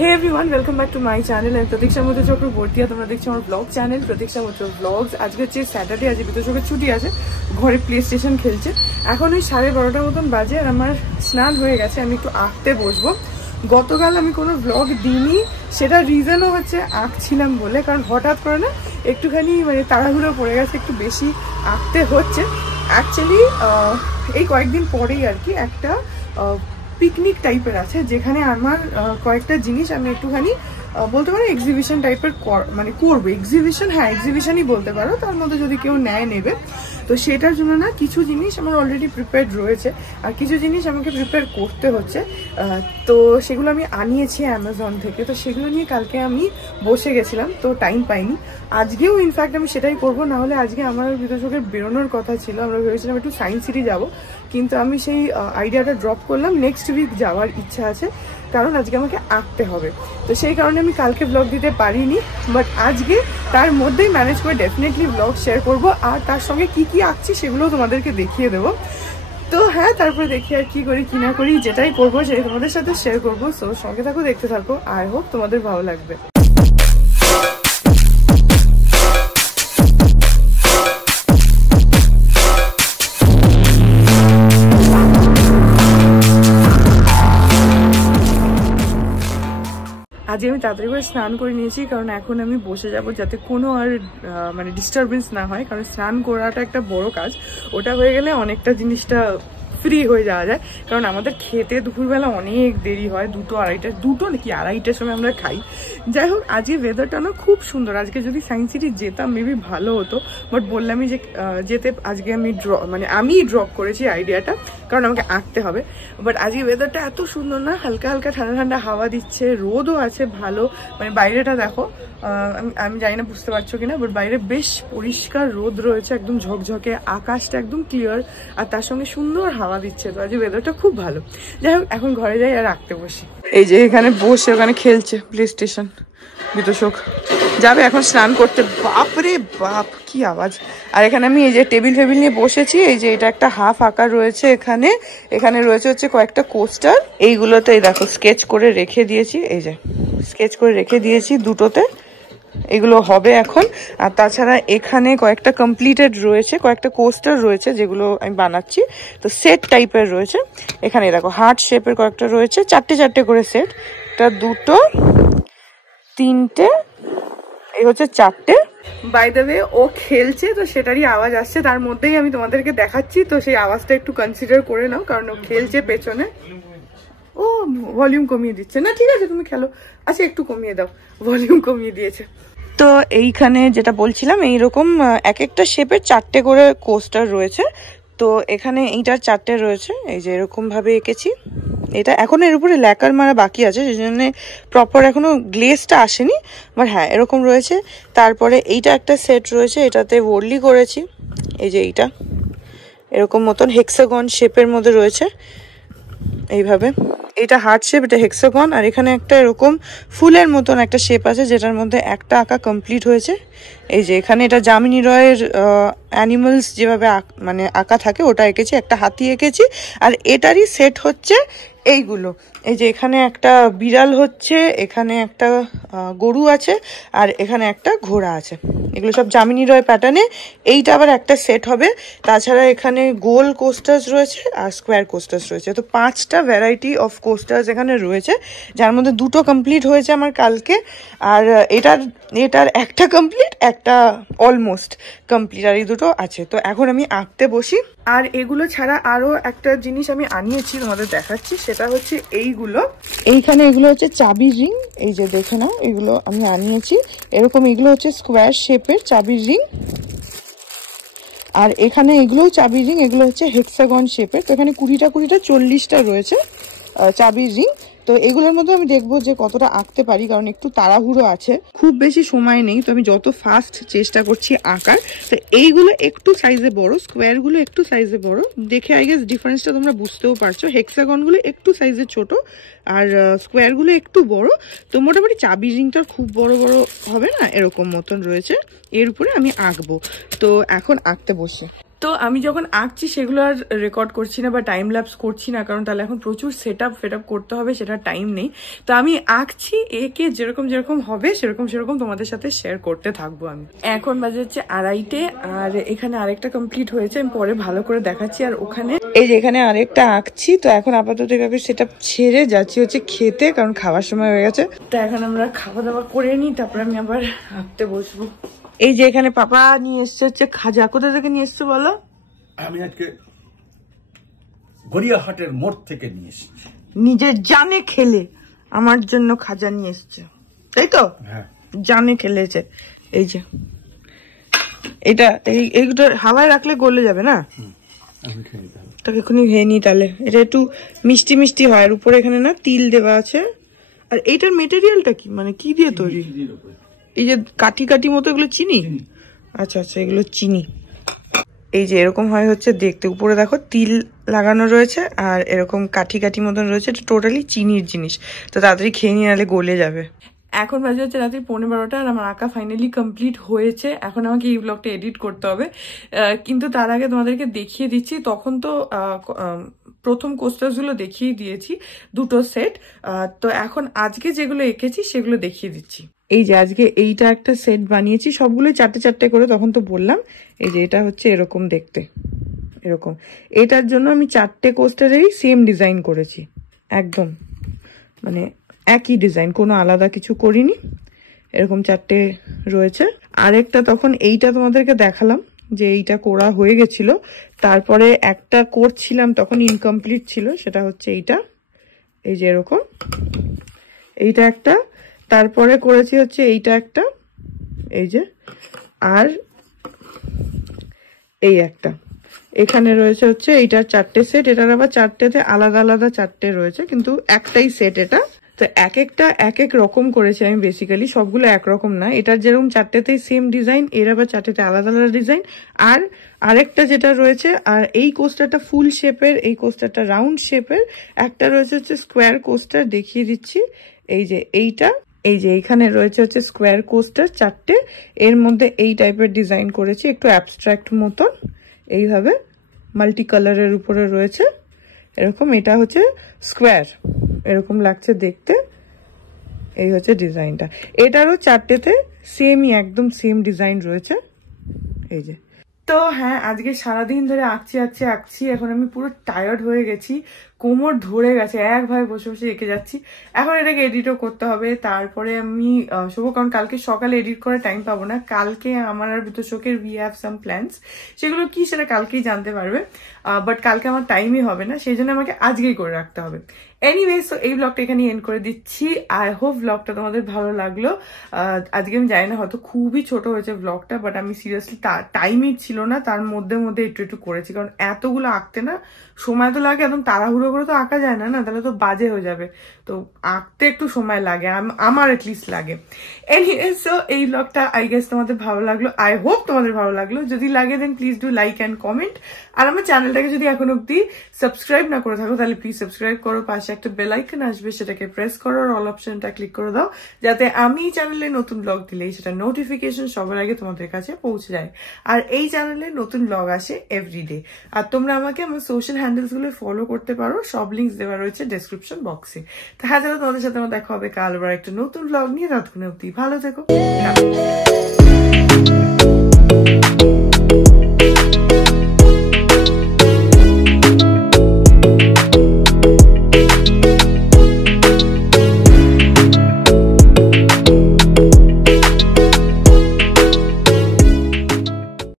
Hey everyone, welcome back to my channel and Pratiksha Mitra Chakraborty তোমরা দেখছো আমার blog channel Pratiksha Mitra Vlogs। আজকে হচ্ছে Saturday, আজ বিতোষকের ছুটি আছে, ঘরে প্লে স্টেশন খেলছে। এখন ওই 12:30 মতন বাজে আর আমার স্নান হয়ে গেছে, আমি একটু আঁকতে বসবো। গতকাল আমি কোনো ব্লগ দিইনি, সেটা রিজনও হচ্ছে আঁকছিলাম বলে, কারণ হঠাৎ করে না একটুখানি মানে তাড়াহুড়ো পড়ে গেছে, একটু বেশি আঁকতে হচ্ছে। অ্যাকচুয়ালি এই কয়েকদিন পরেই আর কি একটা পিকনিক টাইপের আছে, যেখানে আমার কয়েকটা জিনিস আমি একটুখানি বলতে পারো এক্সিবিশন টাইপের মানে করবো। এক্সিবিশন, হ্যাঁ এক্সিবিশনই বলতে পারো, তার মধ্যে যদি কেউ নেবে। তো সেটার জন্য না কিছু জিনিস আমার অলরেডি প্রিপেয়ার্ড রয়েছে আর কিছু জিনিস আমাকে প্রিপেয়ার করতে হচ্ছে। তো সেগুলো আমি আনিয়েছি অ্যামাজন থেকে, তো সেগুলো নিয়ে কালকে আমি বসে গেছিলাম, তো টাইম পাইনি। আজকেও ইনফ্যাক্ট আমি সেটাই করবো, না হলে আজকে আমার বিতোষকের বেরোনোর কথা ছিল, আমরা ভেবেছিলাম একটু সায়েন্স সিটি যাবো, কিন্তু আমি সেই আইডিয়াটা ড্রপ করলাম। নেক্সট উইক যাওয়ার ইচ্ছা আছে, কারণ আজকে আমাকে আঁকতে হবে। তো সেই কারণে আমি কালকে ব্লগ দিতে পারিনি, বাট আজকে তার মধ্যেই ম্যানেজ করে ডেফিনেটলি ব্লগ শেয়ার করব, আর তার সঙ্গে কি কি আঁকছি সেগুলোও তোমাদেরকে দেখিয়ে দেবো। তো হ্যাঁ, তারপরে দেখি আর কি করি কি না করি, যেটাই করবো সেটাই তোমাদের সাথে শেয়ার করবো। সো সঙ্গে থাকো, দেখতে থাকো, আই হোপ তোমাদের ভালো লাগবে। আজকে আমি তাড়াতাড়ি করে স্নান করে নিয়েছি, কারণ এখন আমি বসে যাব যাতে কোনো আর মানে ডিস্টারবেন্স না হয়, কারণ স্নান করাটা একটা বড় কাজ। ওটা হয়ে গেলে অনেকটা জিনিসটা ফ্রি হয়ে যাওয়া যায়, কারণ আমাদের খেতে দুপুরবেলা অনেক দেরি হয়, 2-2:30 সময় আমরা খাই। যাই হোক, আজকে ওয়েদারটা না খুব সুন্দর। আজকে যদি সায়েন্স সিটি যেতাম মেবি ভালো হতো, বাট বললামই যে যেতে আজকে আমি ড্রপ করেছি আইডিয়াটা, কারণ আমাকে আঁকতে হবে। বাট আজকে ওয়েদারটা এত সুন্দর না, হালকা হালকা ঠান্ডা ঠান্ডা হাওয়া দিচ্ছে, রোদও আছে ভালো। মানে বাইরেটা দেখো, আমি জানি না বুঝতে পারছো কিনা, বাট বাইরে বেশ পরিষ্কার রোদ রয়েছে, একদম ঝকঝকে, আকাশটা একদম ক্লিয়ার, আর তার সঙ্গে সুন্দর হাওয়া দিচ্ছে। তো আজ ওয়েদারটা খুব ভালো। যাই হোক, এখন ঘরে যাই আর আঁকতে বসি। এই যে এখানে বসে ওখানে খেলছে প্লে স্টেশন বিতোষক, যাবে এখন স্নান করতে। বাপরে বাপ কি আওয়াজ! আর এখানে আমি এই যে টেবিল নিয়ে বসেছি, এই যে এটা একটা হাফ আঁকা রয়েছে, এখানে রয়েছে হচ্ছে কয়েকটা কোস্টার। এইগুলোতে এই দেখো স্কেচ করে রেখে দিয়েছি, এই যে স্কেচ করে রেখে দিয়েছি দুটোতে, এগুলো হবে এখন। আর তাছাড়া এখানে কয়েকটা কমপ্লিটেড রয়েছে, কয়েকটা কোস্টার রয়েছে যেগুলো আমি বানাচ্ছি, তো সেট টাইপের রয়েছে। এখানে দেখো হার্ট শেপের কয়েকটা রয়েছে, 4টে করে সেট, এটা 2, 3, এই হচ্ছে 4টে। বাই দ্য ওয়ে, ও খেলছে, তো সেটারই আওয়াজ আসছে, তার মধ্যেই আমি তোমাদেরকে দেখাচ্ছি, তো সেই আওয়াজটা একটু কনসিডার করে নাও, কারণ ও খেলছে পেছনে। ও ভলিউম কমিয়ে দিচ্ছে না, ঠিক আছে তুমি খেলো। আচ্ছা একটু কমিয়ে দাও, ভলিউম কমিয়ে দিয়েছে। তো এইখানে যেটা বলছিলাম, এইরকম এক একটা শেপের 4টে করে কোস্টার রয়েছে। তো এখানে এইটার 4টে রয়েছে, এই যে এরকম ভাবে এঁকেছি। এটা এখন এর উপরে ল্যাকার মারা বাকি আছে, সেই জন্য প্রপার এখনো গ্লেজটা আসেনি, বাট হ্যাঁ এরকম রয়েছে। তারপরে এইটা একটা সেট রয়েছে, এটাতে ওয়ার্লি করেছি, এই যে এইটা এরকম মতন হেক্সাগন শেপের মধ্যে রয়েছে এইভাবে। এটা হার্ট শেপ, এটা হেক্সাগন, আর এখানে একটা এরকম ফুলের মতন একটা শেপ আছে, যেটার মধ্যে একটা আঁকা কমপ্লিট হয়েছে। এই যে এখানে এটা যামিনী রয়ের অ্যানিমালস যেভাবে মানে আঁকা থাকে ওটা এঁকেছি, একটা হাতি এঁকেছি। আর এটারই সেট হচ্ছে এইগুলো, এই যে এখানে একটা বিড়াল হচ্ছে, এখানে একটা গরু আছে, আর এখানে একটা ঘোড়া আছে। এগুলো সব যামিনী রয় প্যাটার্নে, এইটা আবার একটা সেট হবে। তাছাড়া এখানে গোল কোস্টার্স রয়েছে আর স্কোয়ার কোস্টার্স রয়েছে, তো 5টা ভ্যারাইটি অফ কোস্টার্স এখানে রয়েছে, যার মধ্যে 2টো কমপ্লিট হয়েছে আমার কালকে, আর এটার একটা কমপ্লিট, একটা অলমোস্ট কমপ্লিট, আর এই দুটো আছে। তো এখন আমি আঁকতে বসি। আর এগুলো ছাড়া আরো একটা জিনিস আমি আনিয়েছি, তোমাদের দেখাচ্ছি, সেটা হচ্ছে এইখানে এগুলো হচ্ছে চাবির রিং, এই যে দেখে নাও, এগুলো আমি আনিয়েছি এরকম। এগুলো হচ্ছে স্কোয়ার শেপের চাবির রিং, আর এখানে এগুলোও চাবির রিং, এগুলো হচ্ছে হেক্সাগন শেপের। তো এখানে 20টা 40টা রয়েছে চাবির রিং। তো এগুলোর মধ্যে আমি দেখবো যে কতটা আঁকতে পারি, কারণ একটু তাড়াহুড়ো আছে, খুব বেশি সময় নেই, তো আমি যত ফাস্ট চেষ্টা করছি আঁকার। তো এইগুলো একটু সাইজে বড়, স্কোয়ারগুলো একটু সাইজে বড়, দেখে আই গেস ডিফারেন্সটা তোমরা বুঝতেও পারছো। হেক্সাগনগুলো একটু সাইজে ছোট, আর স্কোয়ারগুলো একটু বড়। তো মোটামুটি চাবির রিংটা খুব বড় হবে না, এরকম মতন রয়েছে। এর উপরে আমি আঁকবো, তো এখন আঁকতে বসে। তো আমি যখন আঁকছি সেগুলো আর রেকর্ড করছি না বা টাইম ল্যাপস করছি না, কারণ তাহলে এখন প্রচুর সেট আপ করতে হবে, সেটা টাইম নেই। তো আমি আঁকছি, একে যেরকম যেরকম হবে সেরকম তোমাদের সাথে শেয়ার করতে থাকবো। আমি এখন বাজে হচ্ছে 2:30, আর এখানে আরেকটা কমপ্লিট হয়েছে, আমি পরে ভালো করে দেখাচ্ছি। আর ওখানে এই যে এখানে আরেকটা আঁকছি। তো এখন আপাতত এভাবে সেটা ছেড়ে যাচ্ছি হচ্ছে খেতে, কারণ খাওয়ার সময় হয়ে গেছে। তো এখন আমরা খাওয়া দাওয়া করে নিই, তারপরে আমি আবার আঁকতে বসবো। এই যে এখানে পাপা নিয়ে এসছে হচ্ছে খাজা। কোথা থেকে নিয়ে এসছে বলো? আমি আজকে গড়িয়াহাটের মোড় থেকে নিয়ে এসেছি। নিজের জানে খেলে আমার জন্য খাজা নিয়ে এসছে, তাই তো? হ্যাঁ, জানে খেলেছে। এই যে এটা এইটা হাওয়ায় রাখলে গলে যাবে না? তাকে এখনই ভেয়ে নি তাহলে। এটা একটু মিষ্টি মিষ্টি হয়, আর উপরে এখানে না তিল দেওয়া আছে। আর এইটার মেটেরিয়ালটা কি, মানে কি দিয়ে তৈরি? এই যে কাঠি কাঠি মতো, এগুলো চিনি? আচ্ছা আচ্ছা, এগুলো চিনি। এই যে এরকম হয় হচ্ছে দেখতে, উপরে দেখো তিল লাগানো রয়েছে আর এরকম কাঠি কাঠি মতন রয়েছে। এটা টোটালি চিনির জিনিস। তো তাড়াতাড়ি খেয়ে নিয়ে নাহলে গলে যাবে। এখন বাজে হচ্ছে রাত্রি 11:15, আর আমার আঁকা ফাইনালি কমপ্লিট হয়েছে। এখন আমাকে এই ব্লগটা এডিট করতে হবে, কিন্তু তার আগে তোমাদেরকে দেখিয়ে দিচ্ছি। তখন তো প্রথম কোস্টার্সগুলো দেখিয়ে দিয়েছি, 2টো সেট। তো এখন আজকে যেগুলো এঁকেছি সেগুলো দেখিয়ে দিচ্ছি। এই যে আজকে এইটা একটা সেট বানিয়েছি, সবগুলো 4টে করে, তখন তো বললাম। এই যে এটা হচ্ছে এরকম দেখতে, এরকম। এটার জন্য আমি 4টে কোস্টারেরই সেম ডিজাইন করেছি, একদম মানে একই ডিজাইন, কোনো আলাদা কিছু করিনি। এরকম 4টে রয়েছে। আরেকটা তখন এইটা তোমাদেরকে দেখালাম যে এইটা করা হয়ে গেছিল, তারপরে একটা করছিলাম তখন ইনকমপ্লিট ছিল, সেটা হচ্ছে এইটা। এই যে এরকম এইটা একটা, তারপরে করেছি হচ্ছে এইটা একটা, এই যে, আর এই একটা। এখানে রয়েছে হচ্ছে এইটার 4টে সেট, এটার আবার 4টেতে আলাদা আলাদা 4টে রয়েছে, কিন্তু একটাই সেট এটা। তো এক একটা এক এক রকম করেছি আমি, বেসিক্যালি সবগুলো একরকম না। এটার যেরকম 4টেতেই সেম ডিজাইন, এর আবার 4টেতে আলাদা আলাদা ডিজাইন। আর আরেকটা যেটা রয়েছে, আর এই কোস্টারটা ফুল শেপের, এই কোস্টারটা রাউন্ড শেপের। একটা রয়েছে হচ্ছে স্কোয়ার কোস্টার, দেখিয়ে দিচ্ছি। এই যে এইটা, এই যে এইখানে রয়েছে হচ্ছে স্কোয়ার কোস্টার 4টে। এর মধ্যে এই টাইপের ডিজাইন করেছি, একটু অ্যাবস্ট্রাক্ট মতন, এইভাবে মাল্টি কালারের উপরে রয়েছে এরকম। এটা হচ্ছে স্কোয়ার, এরকম লাগছে দেখতে। এই হচ্ছে ডিজাইনটা। এটারও 4টেতে সেমই, একদম সেম ডিজাইন রয়েছে। এই যে। তো হ্যাঁ, আজকে সারাদিন ধরে আঁকছি। এখন আমি পুরো টায়ার্ড হয়ে গেছি, কোমর ধরে গেছে, একভাবে বসে বসে এঁকে যাচ্ছি। এখন এটাকে এডিটও করতে হবে, তারপরে আমি শোবো, কারণ কালকে সকালে এডিট করার টাইম পাবো না। কালকে আমার আর বিতোষকের উই হ্যাভ সাম প্ল্যানস, সেগুলো কি সেটা কালকেই জানতে পারবে। বাট কালকে আমার টাইমই হবে না, সেই জন্য আমাকে আজকেই করে রাখতে হবে। এনিওয়েজ, তো এই ব্লগটা এখানে এন্ড করে দিচ্ছি। আই হোপ ব্লগটা তোমাদের ভালো লাগলো। আজকে আমি জানি না, হয়তো খুবই ছোট হয়েছে ব্লগটা, বাট আমি সিরিয়াসলি টাইমই ছিল না, তার মধ্যে একটু করেছি, কারণ এতগুলো আঁকতে না সময় তো লাগে। একদম তাড়াহুড়ো করে তো আঁকা যায় না, তাহলে তো বাজে হয়ে যাবে। তো আঁকতে একটু সময় লাগে, আমার এটলিস্ট লাগে। এনিওয়েজ, সো এই ব্লগটা আই গেস তোমাদের ভালো লাগলো। আই হোপ তোমাদের ভালো লাগলো। যদি লাগে then please do like and comment. আর আমার চ্যানেলটাকে যদি এখন অব্দি সাবস্ক্রাইব না করে থাকো, তাহলে প্লিজ সাবস্ক্রাইব করো। পাশে একটা বেল আইকন আসবে, সেটাকে প্রেস করো, আর অল অপশনটা ক্লিক করে দাও, যাতে আমি চ্যানেলে নতুন ব্লগ দিলেই সেটা নোটিফিকেশন সবার আগে তোমাদের কাছে পৌঁছে যায়। আর এই চ্যানেলে নতুন ব্লগ আসে এভরিডে। আর তোমরা আমাকে আমার সোশ্যাল হ্যান্ডেলস গুলো ফলো করতে পারো, সব লিঙ্কস দেওয়া রয়েছে ডেসক্রিপশন বক্সে। তাহলে তোমাদের সাথে আমার দেখা হবে কাল আবার একটা নতুন ব্লগ নিয়ে। ততক্ষণ অব্দি ভালো থেকো।